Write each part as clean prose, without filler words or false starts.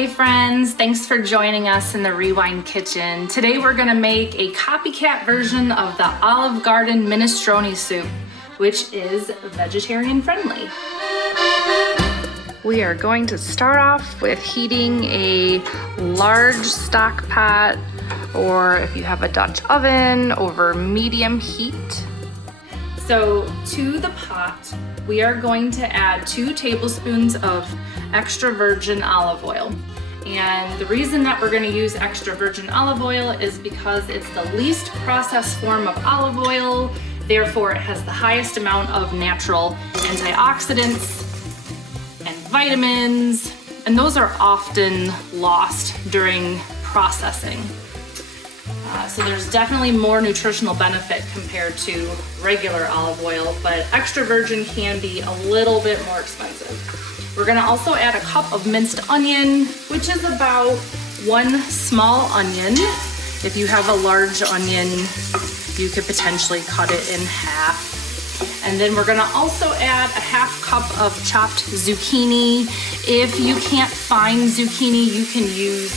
Hey friends, thanks for joining us in the Rewind Kitchen. Today we're gonna make a copycat version of the Olive Garden Minestrone Soup, which is vegetarian friendly. We are going to start off with heating a large stock pot, or if you have a Dutch oven, over medium heat. So to the pot, we are going to add 2 tablespoons of extra virgin olive oil. And the reason that we're going to use extra virgin olive oil is because it's the least processed form of olive oil. Therefore, it has the highest amount of natural antioxidants and vitamins, and those are often lost during processing. So there's definitely more nutritional benefit compared to regular olive oil, but extra virgin can be a little bit more expensive. We're gonna also add a cup of minced onion, which is about 1 small onion. If you have a large onion, you could potentially cut it in half. And then we're gonna also add a 1/2 cup of chopped zucchini. If you can't find zucchini, you can use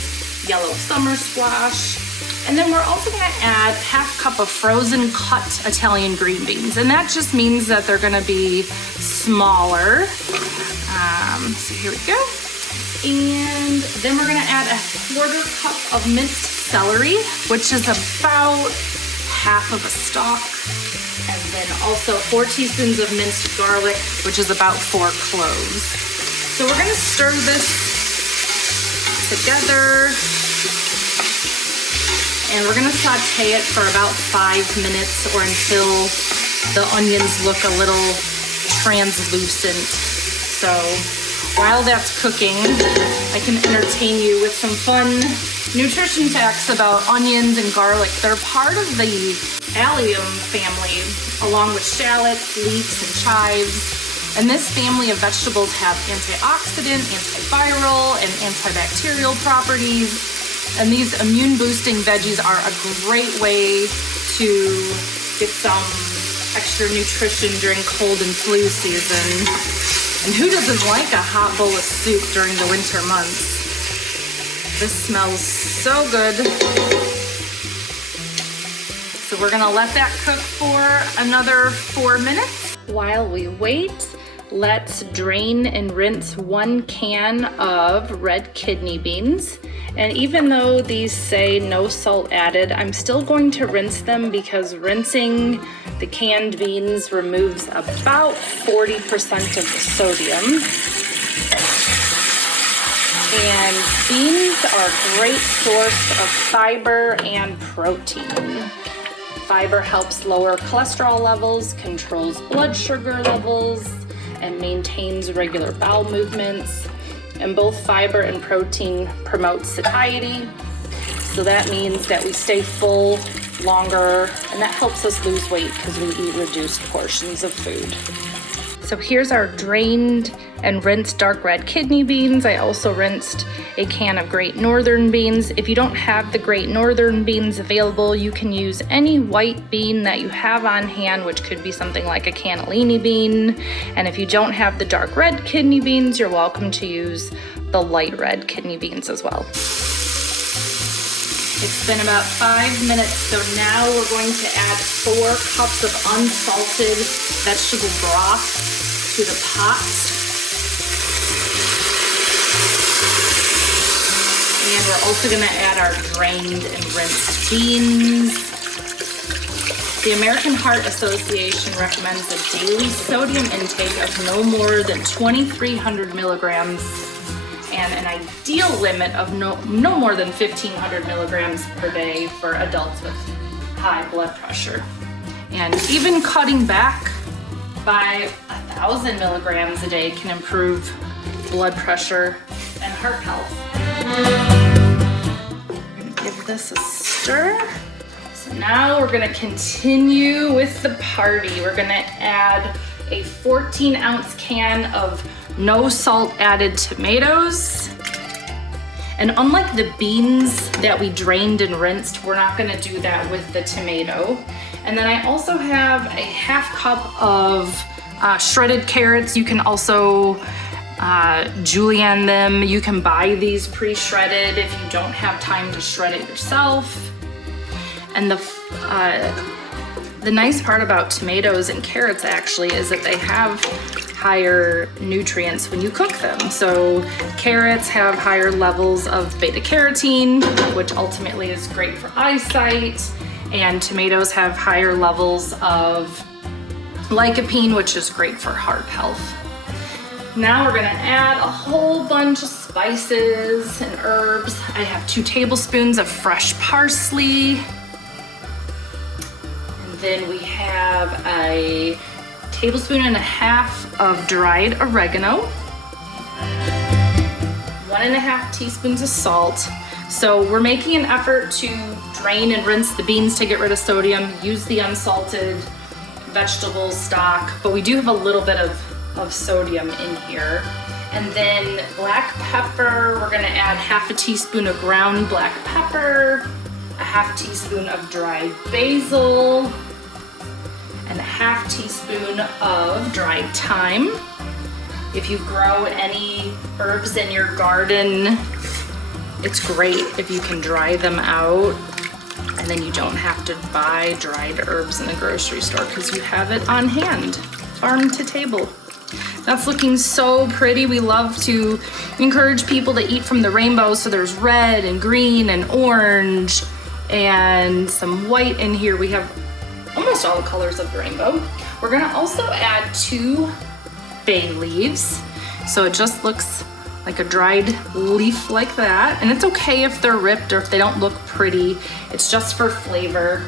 yellow summer squash. And then we're also gonna add 1/2 cup of frozen cut Italian green beans. And that just means that they're gonna be smaller. So here we go. And then we're gonna add a 1/4 cup of minced celery, which is about 1/2 of a stalk. And then also 4 teaspoons of minced garlic, which is about 4 cloves. So we're gonna stir this together. And we're gonna saute it for about 5 minutes or until the onions look a little translucent. So while that's cooking, I can entertain you with some fun nutrition facts about onions and garlic. They're part of the allium family, along with shallots, leeks, and chives. And this family of vegetables have antioxidant, antiviral, and antibacterial properties. And these immune boosting veggies are a great way to get some extra nutrition during cold and flu season. And who doesn't like a hot bowl of soup during the winter months? This smells so good. So we're gonna let that cook for another 4 minutes. While we wait, let's drain and rinse 1 can of red kidney beans. And even though these say no salt added, I'm still going to rinse them because rinsing the canned beans removes about 40% of the sodium. And beans are a great source of fiber and protein. Fiber helps lower cholesterol levels, controls blood sugar levels, and maintains regular bowel movements. And both fiber and protein promote satiety. So that means that we stay full longer, and that helps us lose weight because we eat reduced portions of food. So here's our drained and rinsed dark red kidney beans. I also rinsed a can of Great Northern beans. If you don't have the Great Northern beans available, you can use any white bean that you have on hand, which could be something like a cannellini bean. And if you don't have the dark red kidney beans, you're welcome to use the light red kidney beans as well. It's been about 5 minutes, so now we're going to add 4 cups of unsalted vegetable broth to the pot. And we're also gonna add our drained and rinsed beans. The American Heart Association recommends a daily sodium intake of no more than 2,300 milligrams and an ideal limit of no more than 1,500 milligrams per day for adults with high blood pressure. And even cutting back by 1,000 milligrams a day can improve blood pressure and heart health. Give this a stir. So now we're gonna continue with the party. We're gonna add a 14-ounce can of no salt added tomatoes. And unlike the beans that we drained and rinsed, we're not gonna do that with the tomato. And then I also have a 1/2 cup of shredded carrots. You can also julienne them. You can buy these pre-shredded if you don't have time to shred it yourself. And the nice part about tomatoes and carrots actually is that they have higher nutrients when you cook them. So carrots have higher levels of beta carotene, which ultimately is great for eyesight, and tomatoes have higher levels of lycopene, which is great for heart health. Now we're gonna add a whole bunch of spices and herbs. I have 2 tablespoons of fresh parsley. Then we have a tablespoon and a half of dried oregano, 1.5 teaspoons of salt. So we're making an effort to drain and rinse the beans to get rid of sodium, use the unsalted vegetable stock, but we do have a little bit of sodium in here. And then black pepper, we're gonna add 1/2 teaspoon of ground black pepper, 1/2 teaspoon of dried basil, and 1/2 teaspoon of dried thyme. If you grow any herbs in your garden, it's great if you can dry them out, and then you don't have to buy dried herbs in the grocery store because you have it on hand, farm to table. That's looking so pretty. We love to encourage people to eat from the rainbow, so there's red and green and orange and some white in here. We have almost all the colors of the rainbow. We're gonna also add 2 bay leaves. So it just looks like a dried leaf like that. And it's okay if they're ripped or if they don't look pretty. It's just for flavor.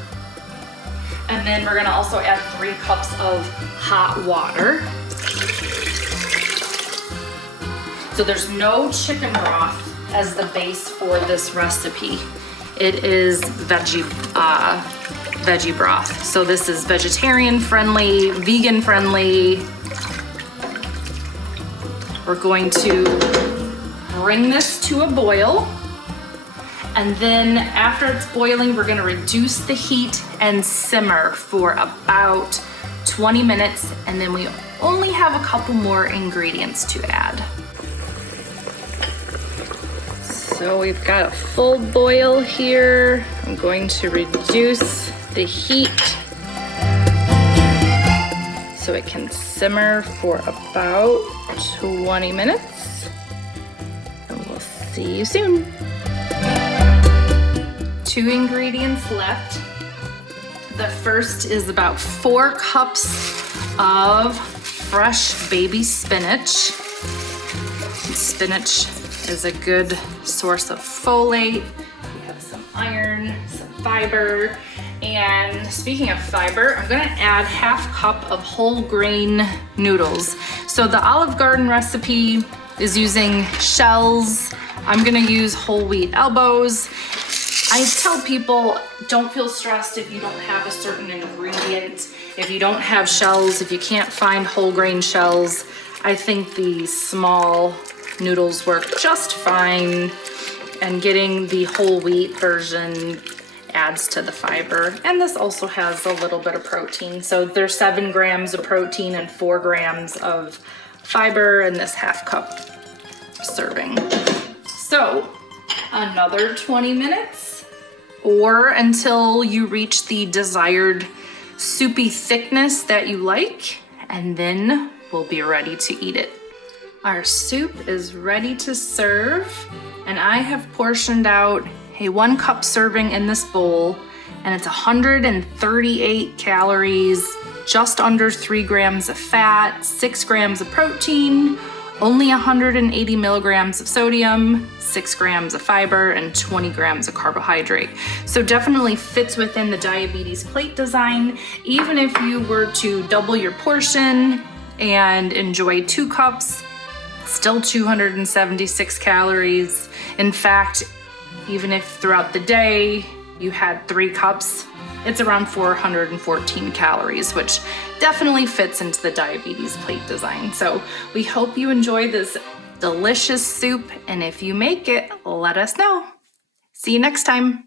And then we're gonna also add 3 cups of hot water. So there's no chicken broth as the base for this recipe. It is veggie broth. So this is vegetarian friendly, vegan friendly. We're going to bring this to a boil. And then after it's boiling, we're gonna reduce the heat and simmer for about 20 minutes. And then we only have a couple more ingredients to add. So we've got a full boil here. I'm going to reduce the heat so it can simmer for about 20 minutes. And we'll see you soon. 2 ingredients left. The first is about 4 cups of fresh baby spinach. Spinach is a good source of folate. We have some iron, some fiber. And speaking of fiber, I'm gonna add 1/2 cup of whole grain noodles. So the Olive Garden recipe is using shells. I'm gonna use whole wheat elbows. I tell people, don't feel stressed if you don't have a certain ingredient. If you don't have shells, if you can't find whole grain shells, I think the small noodles work just fine. And getting the whole wheat version adds to the fiber. And this also has a little bit of protein. So there's 7 grams of protein and 4 grams of fiber in this 1/2 cup serving. So another 20 minutes or until you reach the desired soupy thickness that you like, and then we'll be ready to eat it. Our soup is ready to serve, and I have portioned out a 1 cup serving in this bowl, and it's 138 calories, just under 3 grams of fat, 6 grams of protein, only 180 milligrams of sodium, 6 grams of fiber, and 20 grams of carbohydrate. So definitely fits within the diabetes plate design. Even if you were to double your portion and enjoy 2 cups, still 276 calories. In fact, even if throughout the day you had 3 cups, it's around 414 calories, which definitely fits into the diabetes plate design. So we hope you enjoy this delicious soup, and if you make it, let us know. See you next time.